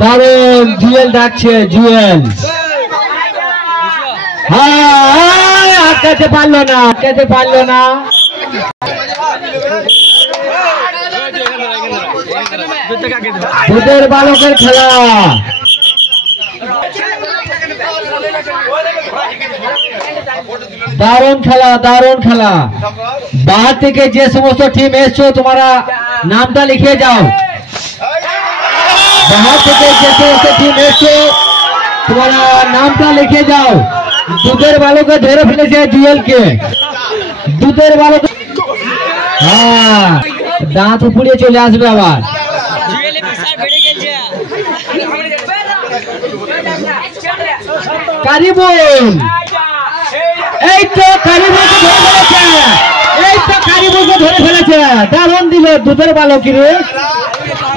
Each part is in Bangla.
দারুণ জুয়েল ডাকছে, জুয়েল আটকাতে পারলো না, আটকাতে পারলো না। দুধের বালকের খেলা, দারুণ খেলা, দারুণ খেলা। বাহার থেকে যে সমস্ত টিম এসছো তোমরা নামটা লিখে যাও। বাহার থেকে যে সমস্ত টিম এসছো তোমরা নামটা লিখে যাও। দুধের বালকে ধরে ফেলেছে জুয়েলকে, দুধের বালক দাঁত উপড়িয়ে চলে আসবে আবার। কারিবুল, এই তো কারিবুলকে ধরে ফেলেছে, এই তো কারিবুলকে ধরে ফেলেছে। দারুণ দিল দুধের বালক রে,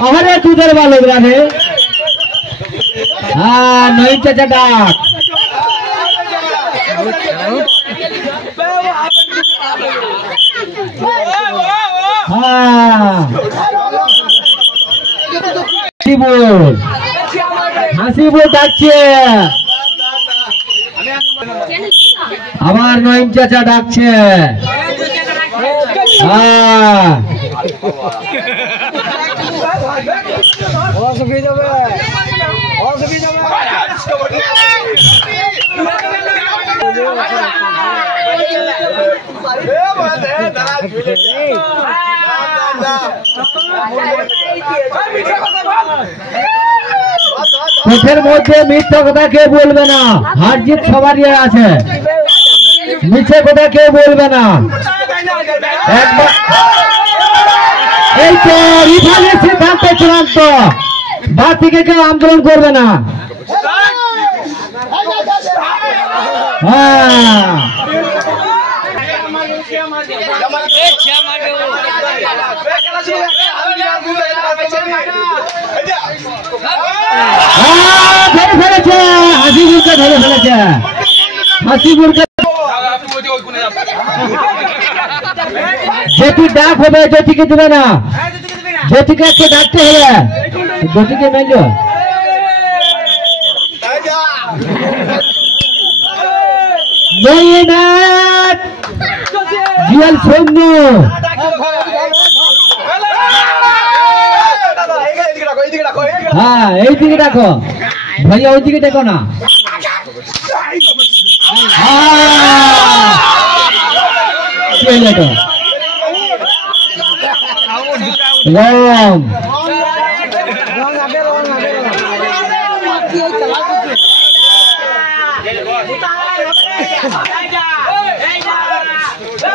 আরে দুধের বালক রে। নয়ন চাচা ডাক, হাসিবুল ডাকছে, আবার নয়ন চাচা ডাকছে। মুখের মধ্যে মিথ্যা কথা কেউ বলবে না, হার জিত সবারই আছে, মিথ্যে কথা কেউ বলবে না। একবার এই তো রিফারির সিদ্ধান্ত চূড়ান্ত, বার থেকে কেউ আন্দোলন করবে না। ধরে ফেলেছে হাসিবুলকে, ধরে ফেলেছে হাসিবুলকে। জ্যোতি ডাক হবে, জ্যোতিকে দেবে না, জ্যোতিকে একটু ডাকতে হবে, জ্যোতিকে মেল জুয়েল সৈন্য। হ্যাঁ এইদিকে দেখো ভাইয়া, ওইদিকে দেখো না।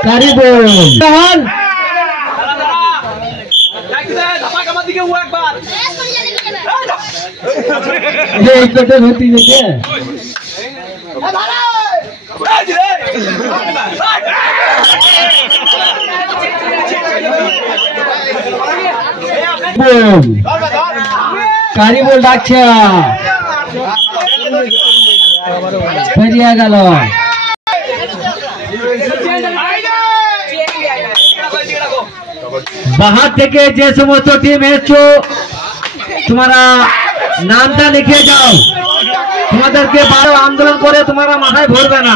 কারিবুল হতি দেখে কারিবুল ডাকছে, বেরিয়ে গেল। বাহার থেকে যে সমস্ত টিম এসছো তোমরা নামটা লিখে যাও, তোমাদেরকে বারো আন্দোলন করে তোমরা মাথায় ভরবে না।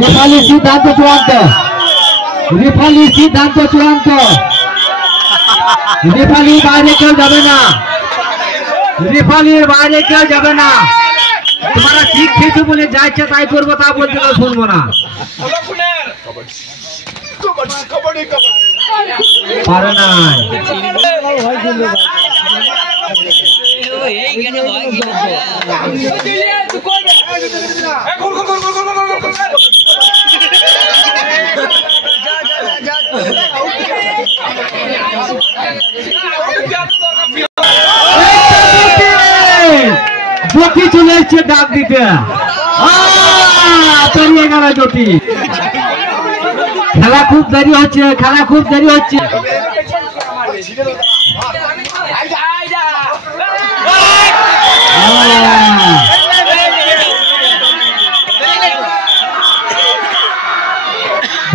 রেফারির সিদ্ধান্ত চূড়ান্ত, রেফারির সিদ্ধান্ত চূড়ান্ত, রেফারির বাইরে কেউ যাবে না, রেফারির বাইরে কেউ যাবে না। তোমরা ঠিক কিছু বলে যা ইচ্ছা তাই করবো, তা বলতে শুনবো না। পারে না জ্যোতি চলে এসছে ডাক দিতে। পেরিয়ে গেল জ্যোতি। খেলা খুব দেরি হচ্ছে, খেলা খুব দেরি হচ্ছে।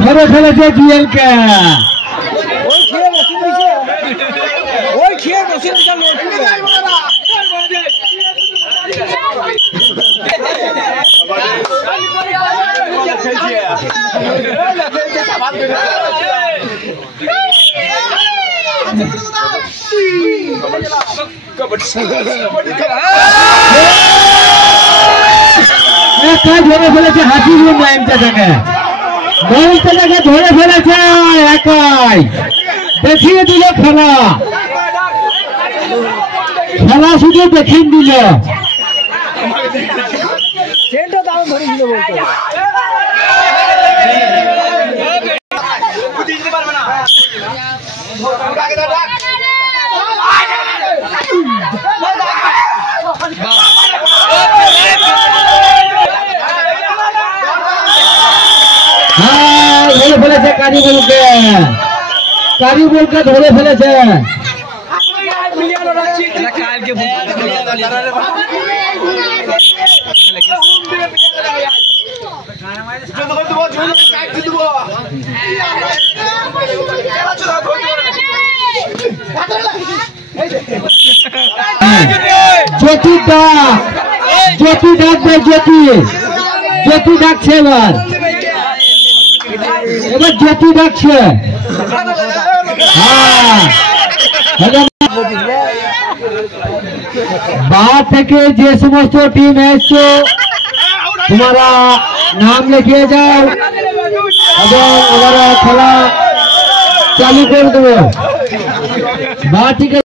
ধরে ফেলেছে জুয়েলকে। ধরে ফেলেছে হাসিবুর নাইমটাকে, ধরে ফেলেছে একাই। দেখিয়ে দিল খেলা, খেলা শুধু দেখিয়ে দিল। ধরে ফেলেছে কারিবুলকে, কারিবুলকে ধরে ফেলেছে। জ্যোতি ডাক, জ্যোতি ডাকবে, জ্যোতি, জ্যোতি ডাকছে এবার, এবার জ্যোতি ডাকছে। बाहर থেকে যে সমস্ত টিম এসছো তোমরা নাম লিখিয়ে যাও এবং আমরা খেলা চালু করে দেবো। বাহর থেকে